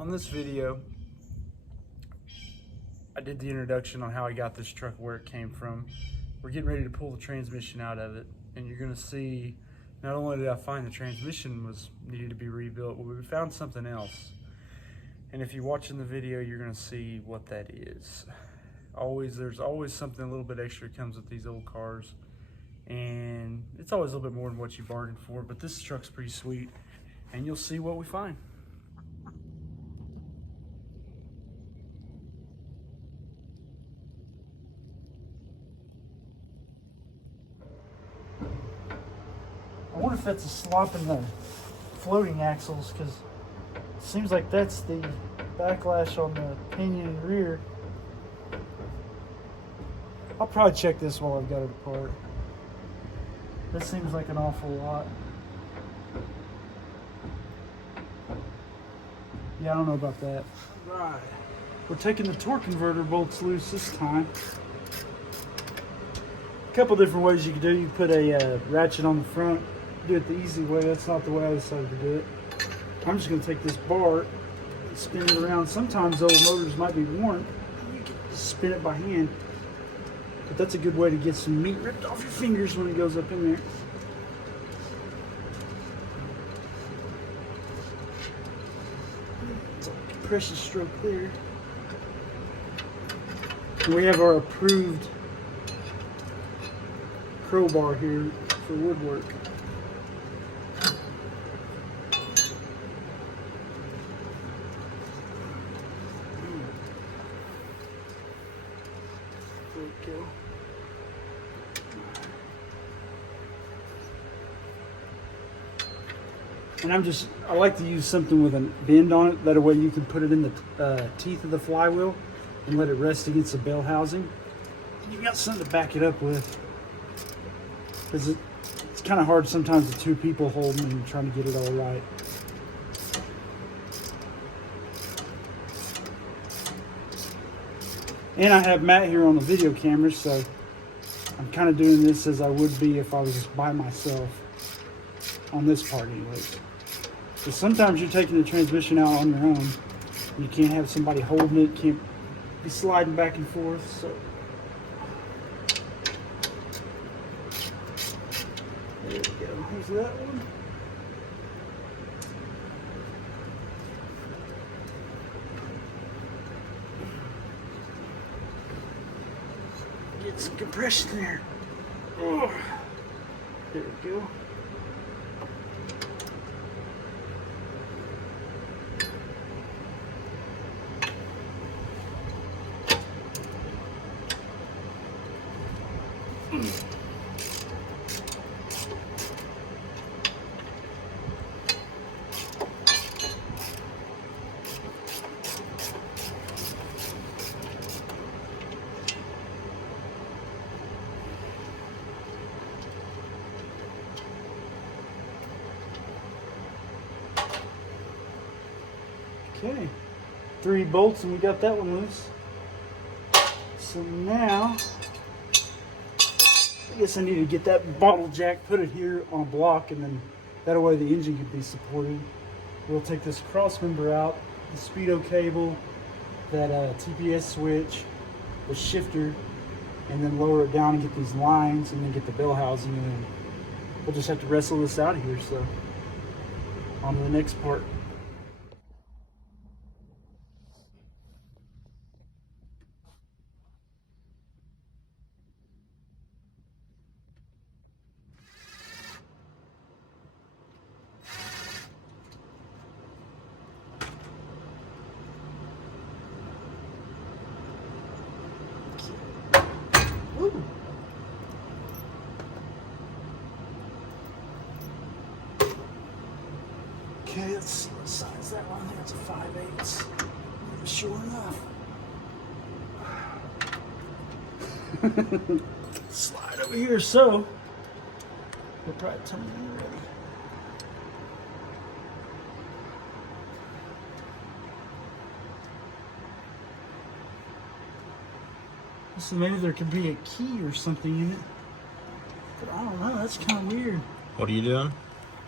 On this video, I did the introduction on how I got this truck, where it came from. We're getting ready to pull the transmission out of it, and you're gonna see, not only did I find the transmission needed to be rebuilt, but we found something else. And if you're watching the video, you're gonna see what that is. There's always something a little bit extra that comes with these old cars, and it's always a little bit more than what you bargained for, but this truck's pretty sweet, and you'll see what we find. I wonder if that's a slop in the floating axles, because it seems like that's the backlash on the pinion and rear. I'll probably check this while I've got it apart. This seems like an awful lot. Yeah, I don't know about that. All right. We're taking the torque converter bolts loose this time. A couple different ways you can do. You can put a ratchet on the front. Do it the easy way. That's not the way I decided to do it. I'm just going to take this bar and spin it around. Sometimes old motors might be worn. You can spin it by hand. But that's a good way to get some meat ripped off your fingers when it goes up in there. It's a compression stroke there. And we have our approved crowbar here for woodwork. There we go. And I like to use something with a bend on it. That way you can put it in the teeth of the flywheel and let it rest against the bell housing. And you've got something to back it up with. Because it's kind of hard sometimes with two people holding and trying to get it all right. And I have Matt here on the video camera, so I'm kind of doing this as I would be if I was just by myself on this part anyways. Because sometimes you're taking the transmission out on your own. You can't have somebody holding it, can't be sliding back and forth, so. There we go, here's that one. Get some compression there. Oh, there we go. Okay, 3 bolts and we got that one loose. So now, I guess I need to get that bottle jack, put it here on a block, and then that way the engine can be supported. We'll take this cross member out, the speedo cable, that TPS switch, the shifter, and then lower it down and get these lines, and then get the bell housing, and then we'll just have to wrestle this out of here. So, on to the next part. Ooh. Okay, let's see what size that one there. It's a 5/8. Sure enough. Slide over here, so we'll probably tell me when you're ready. So maybe there could be a key or something in it. But I don't know, that's kind of weird. What are you doing?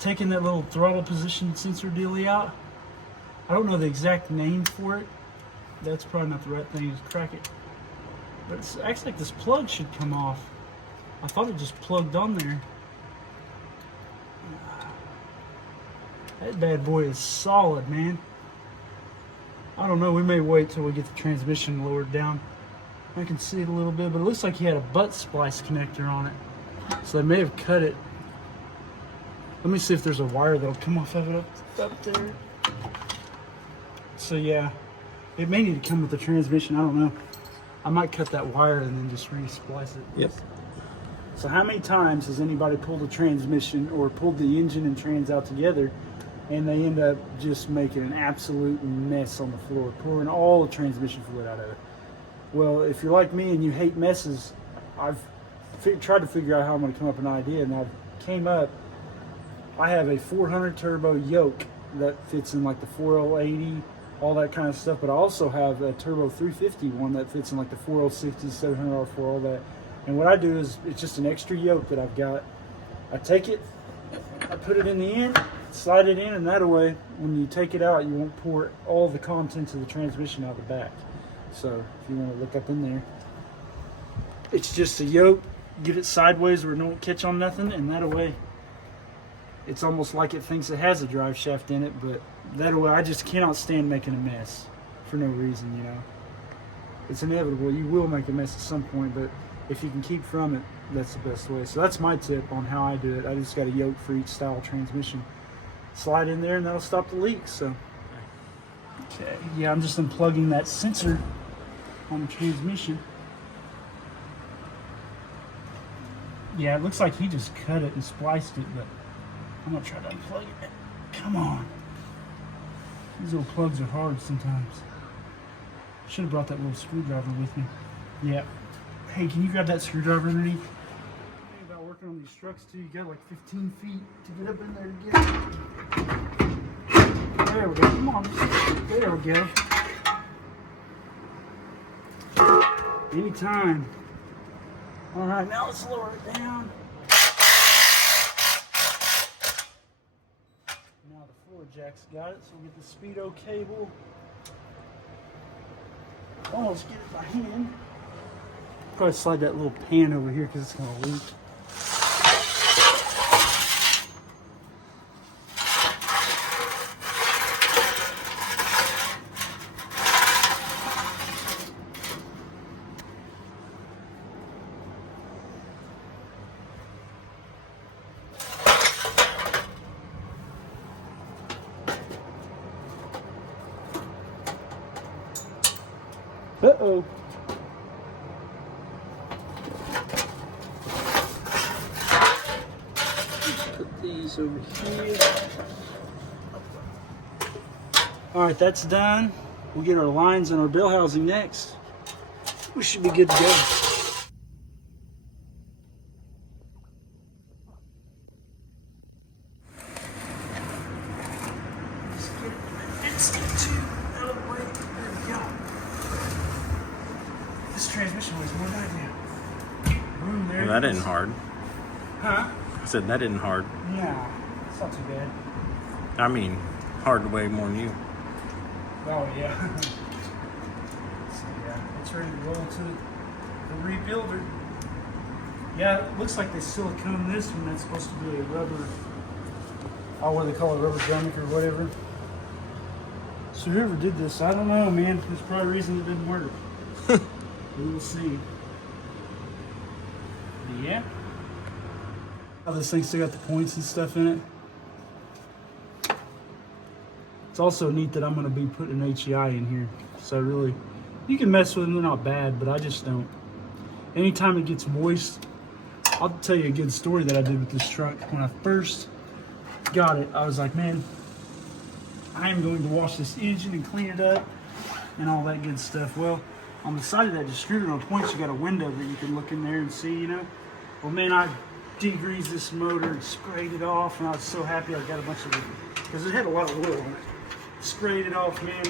Taking that little throttle position sensor dealie out. I don't know the exact name for it. That's probably not the right thing to crack it. But it acts like this plug should come off. I thought it just plugged on there. That bad boy is solid, man. I don't know, we may wait till we get the transmission lowered down. I can see it a little bit, but it looks like he had a butt splice connector on it. So they may have cut it. Let me see if there's a wire that'll come off of it up there. So yeah, it may need to come with the transmission, I don't know. I might cut that wire and then just re-splice it. Yep. So how many times has anybody pulled a transmission or pulled the engine and trans out together and they end up just making an absolute mess on the floor, pouring all the transmission fluid out of it? Well, if you're like me and you hate messes, I've tried to figure out how I'm going to come up with an idea, and I came up. I have a 400 turbo yoke that fits in like the 4080, all that kind of stuff, but I also have a turbo 350 one that fits in like the 4060, 700R4, all that. And what I do is, it's just an extra yoke that I've got. I take it, I put it in the end, slide it in, and that way, when you take it out, you won't pour all the contents of the transmission out the back. So if you want to look up in there, it's just a yoke. Get it sideways where it don't catch on nothing, and that way it's almost like it thinks it has a drive shaft in it, but that way I just cannot stand making a mess for no reason, you know. It's inevitable. You will make a mess at some point, but if you can keep from it, that's the best way. So that's my tip on how I do it. I just got a yoke for each style of transmission. Slide in there and that'll stop the leaks. So okay, yeah, I'm just unplugging that sensor on the transmission. Yeah, it looks like he just cut it and spliced it, but I'm gonna try to unplug it. Come on. These little plugs are hard sometimes. Should have brought that little screwdriver with me. Yeah. Hey, can you grab that screwdriver underneath? The thing about working on these trucks too, you got like 15 feet to get up in there to get it. There we go. Come on. There we go. Anytime. All right, now let's lower it down. Now the floor jack's got it, so we'll get the speedo cable. Oh, let's get it by hand. Probably slide that little pan over here because it's going to leak. Uh-oh. Put these over here. All right, that's done. We'll get our lines and our bell housing next. We should be good to go. Let's get two out of the way. There we go. This transmission weighs more than I do. Room there. Well, that isn't hard. Huh? I said that isn't hard. Nah, it's not too bad. I mean, hard to weigh more than you. Oh, yeah. So, yeah, it's ready to roll to the rebuilder. Yeah, it looks like they silicone this one. That's supposed to be a rubber, oh, what do they call it, rubber grommet or whatever. So whoever did this, I don't know, man. There's probably a reason it didn't work. We will see. Yeah. Oh, this thing still got the points and stuff in it. It's also neat that I'm going to be putting an HEI in here. So really, you can mess with them, they're not bad, but I just don't. Anytime it gets moist, I'll tell you a good story that I did with this truck. When I first got it, I was like, man, I am going to wash this engine and clean it up and all that good stuff. Well, on the side of that distributor on points, you got a window that you can look in there and see, you know. Well, man, I degreased this motor and sprayed it off, and I was so happy I got a bunch of it, because it had a lot of oil on it. Sprayed it off, man.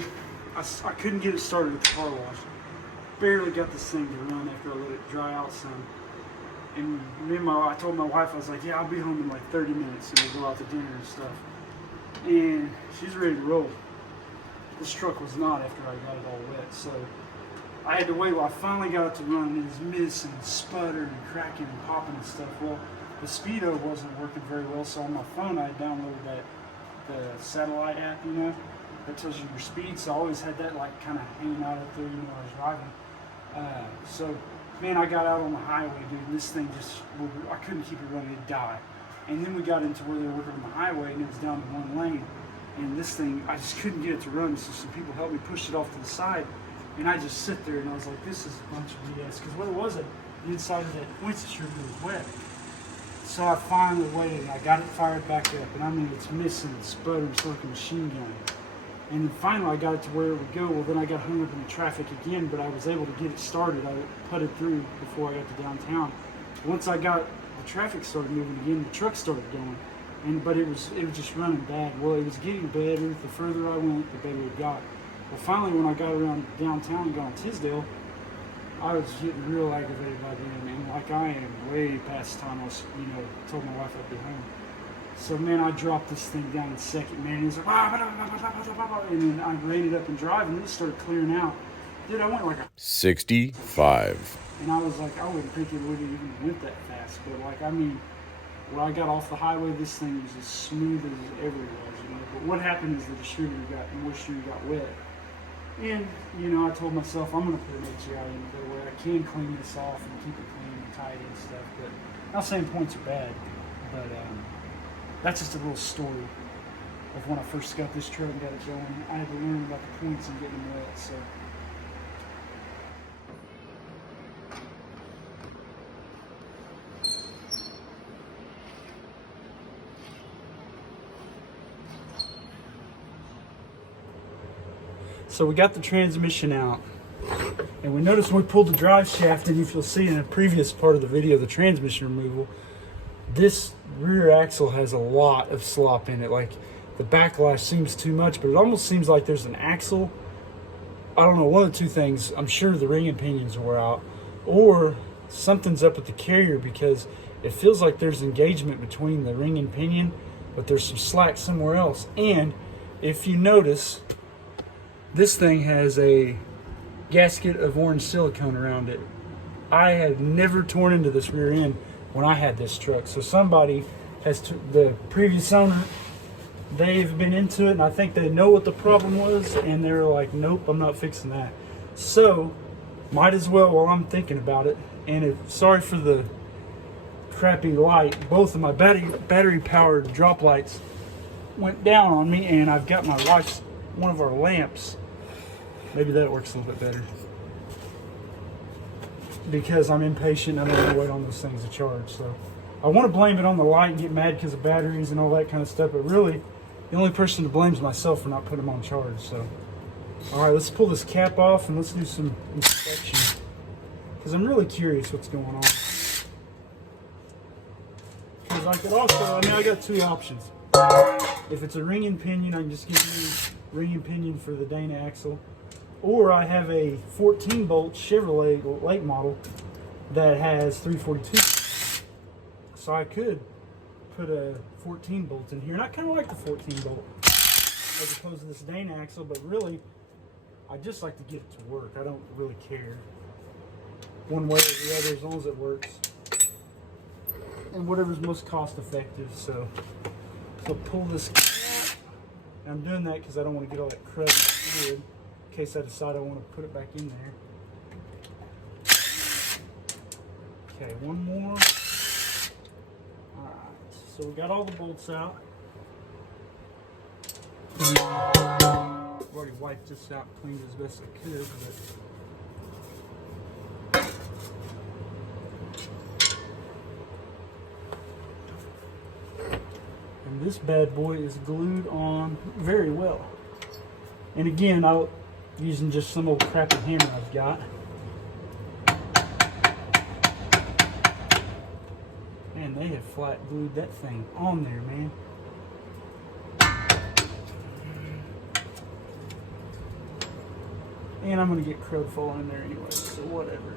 I couldn't get it started at the car wash. Barely got this thing to run after I let it dry out some. And I told my wife, I was like, yeah, I'll be home in like 30 minutes, and we'll go out to dinner and stuff. And she's ready to roll. This truck was not after I got it all wet. So I had to wait while I finally got it to run, and it was missing and sputtering and cracking and popping and stuff. Well, the speedo wasn't working very well, so on my phone I downloaded the satellite app, you know, that tells you your speed. So I always had that like kind of hanging out up there, you know, while I was driving. So man, I got out on the highway, dude, and this thing just, I couldn't keep it running, it'd die. And then we got into where they were working on the highway, and it was down to one lane. And this thing, I just couldn't get it to run, so some people helped me push it off to the side. And I just sit there, and I was like, this is a bunch of BS. Because what it was, the inside of that points distributor was wet. So I finally waited, and I got it fired back up. And I mean, it's missing, it's sputtering, it's like a machine gun. And then finally I got it to where it would go. Well, then I got hung up in the traffic again, but I was able to get it started. I putted through before I got to downtown. Once I got the traffic started moving again, the truck started going. But it was just running bad. Well, it was getting better. The further I went, the better it got. Well, finally, when I got around downtown and got on Tisdale, I was getting real aggravated by then, man. Like, I am way past the time I was, you know, told my wife I'd be home. So, man, I dropped this thing down in second, man. It was like, and then I ran it up and drive, and then it started clearing out. Dude, I went like 65. And I was like, I wouldn't think it would have even went that fast. But, like, I mean, when I got off the highway, this thing was as smooth as it ever was, you know. But what happened is the distributor got wet. And, you know, I told myself, I'm going to put an HEI in there where I can clean this off and keep it clean and tidy and stuff. But I'm not saying points are bad, but that's just a little story of when I first got this truck and got it going. I had to learn about the points and getting them wet, so. So we got the transmission out, and we noticed when we pulled the drive shaft, and if you'll see in a previous part of the video, the transmission removal, this rear axle has a lot of slop in it. Like, the backlash seems too much, but it almost seems like there's an axle. I don't know, one of the two things. I'm sure the ring and pinions were out, or something's up with the carrier, because it feels like there's engagement between the ring and pinion, but there's some slack somewhere else. And if you notice, this thing has a gasket of orange silicone around it. I had never torn into this rear end when I had this truck. So somebody has, the previous owner, they've been into it, and I think they know what the problem was, and they're like, nope, I'm not fixing that. So, might as well while I'm thinking about it. And sorry for the crappy light. Both of my battery-powered drop lights went down on me, and I've got my wife's, one of our lamps. Maybe that works a little bit better. Because I'm impatient, I don't want to wait on those things to charge. So I want to blame it on the light and get mad because of batteries and all that kind of stuff, but really, the only person to blame is myself for not putting them on charge. So, all right, let's pull this cap off and let's do some inspection, because I'm really curious what's going on. Because I could also, I mean, I got two options. If it's a ring and pinion, I can just give you ring and pinion for the Dana axle. Or I have a 14-bolt Chevrolet late model that has 342. So I could put a 14-bolt in here. And I kind of like the 14-bolt as opposed to this Dana axle, but really, I just like to get it to work. I don't really care one way or the other as long as it works. And whatever's most cost effective. So pull this cap. And I'm doing that because I don't want to get all that crud in the fluid, in case I decide I want to put it back in there. Okay, one more. Alright, so we got all the bolts out. I've already wiped this out and cleaned it as best I could, and this bad boy is glued on very well. And again, I'm using just some old crappy hammer I've got. Man, they have flat glued that thing on there, man. And I'm going to get crud falling in there anyway, so whatever.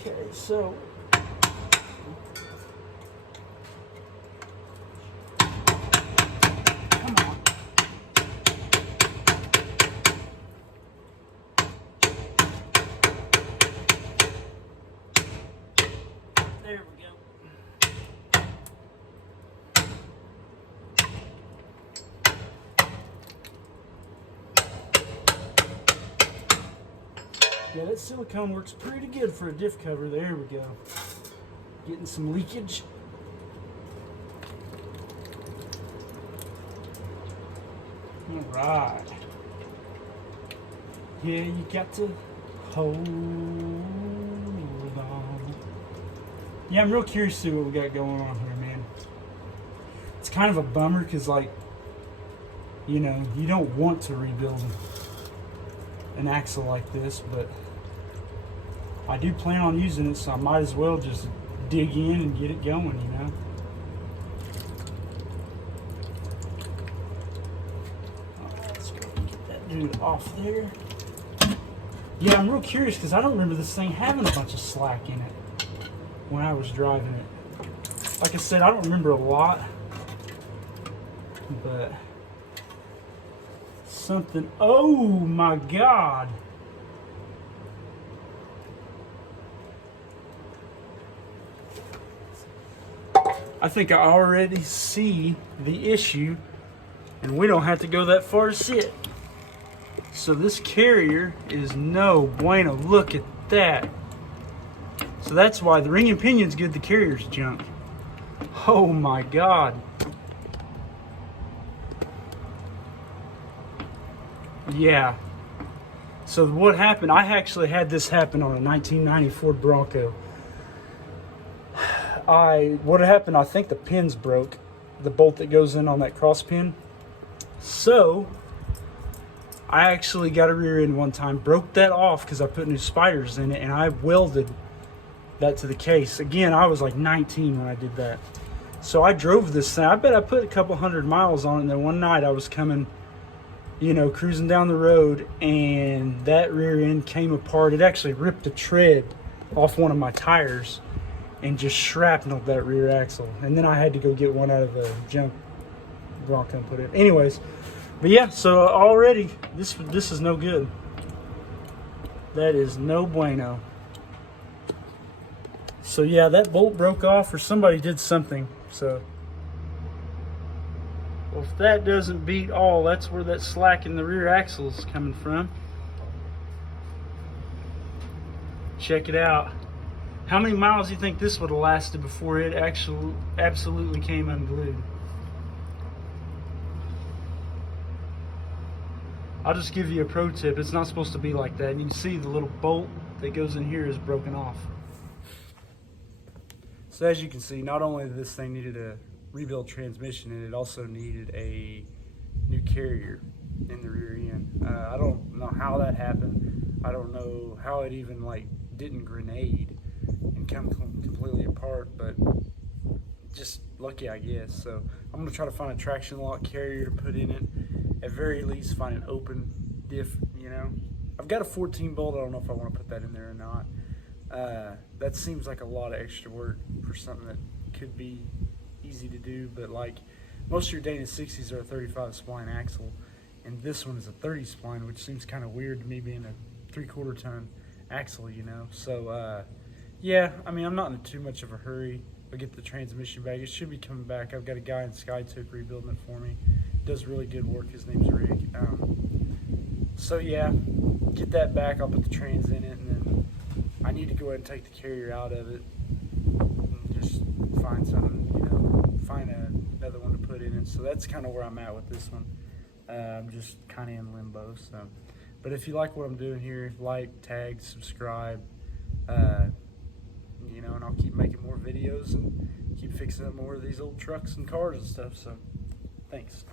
Okay, so Yeah, that silicone works pretty good for a diff cover. There we go. Getting some leakage. All right. Yeah, you got to hold on. Yeah, I'm real curious to see what we got going on here, man. It's kind of a bummer because, like, you know, you don't want to rebuild an axle like this, but I do plan on using it, so I might as well just dig in and get it going, you know. Alright, let's go get that dude off there. Yeah, I'm real curious because I don't remember this thing having a bunch of slack in it when I was driving it. Like I said, I don't remember a lot, but something. Oh my God. I think I already see the issue, and we don't have to go that far to see it. So this carrier is no bueno. Look at that. So that's why the ring and pinion's good, the carrier's junk. Oh my God. Yeah. So what happened, I actually had this happen on a 1990 Ford Bronco. What happened, I think the pin's broke, the bolt that goes in on that cross pin. So I actually got a rear end one time, broke that off because I put new spiders in it, and I welded that to the case. Again, I was like 19 when I did that. So I drove this thing. I bet I put a couple 100 miles on it, and then one night I was coming, you know, cruising down the road, and that rear end came apart. It actually ripped a tread off one of my tires and just shrapneled that rear axle. And then I had to go get one out of the junk Bronco and put it. Anyways, but yeah, so already this is no good. That is no bueno. So yeah, that bolt broke off, or somebody did something. So, well, if that doesn't beat all, that's where that slack in the rear axle is coming from. Check it out. How many miles do you think this would have lasted before it actually absolutely came unglued? I'll just give you a pro tip. It's not supposed to be like that. You can see the little bolt that goes in here is broken off. So as you can see, not only did this thing needed a rebuild transmission, and it also needed a new carrier in the rear end. I don't know how that happened. I don't know how it even like didn't grenade and come completely apart, but just lucky, I guess. So I'm gonna try to find a traction lock carrier to put in it. At very least, find an open diff. You know, I've got a 14 bolt. I don't know if I want to put that in there or not. That seems like a lot of extra work for something that could be easy to do, but like most of your Dana 60s are a 35 spline axle, and this one is a 30 spline, which seems kind of weird to me being a 3/4 ton axle, you know. So yeah, I mean, I'm not in too much of a hurry. I'll get the transmission back. It should be coming back. I've got a guy in SkyTook rebuilding it for me. Does really good work. His name's Rick. So yeah, get that back. I'll put the trans in it, and then I need to go ahead and take the carrier out of it and just find something, you know, find another one to put in it. So that's kind of where I'm at with this one. I'm just kind of in limbo. So, but if you like what I'm doing here, like, tag, subscribe, you know, and I'll keep making more videos and keep fixing up more of these old trucks and cars and stuff. So, thanks.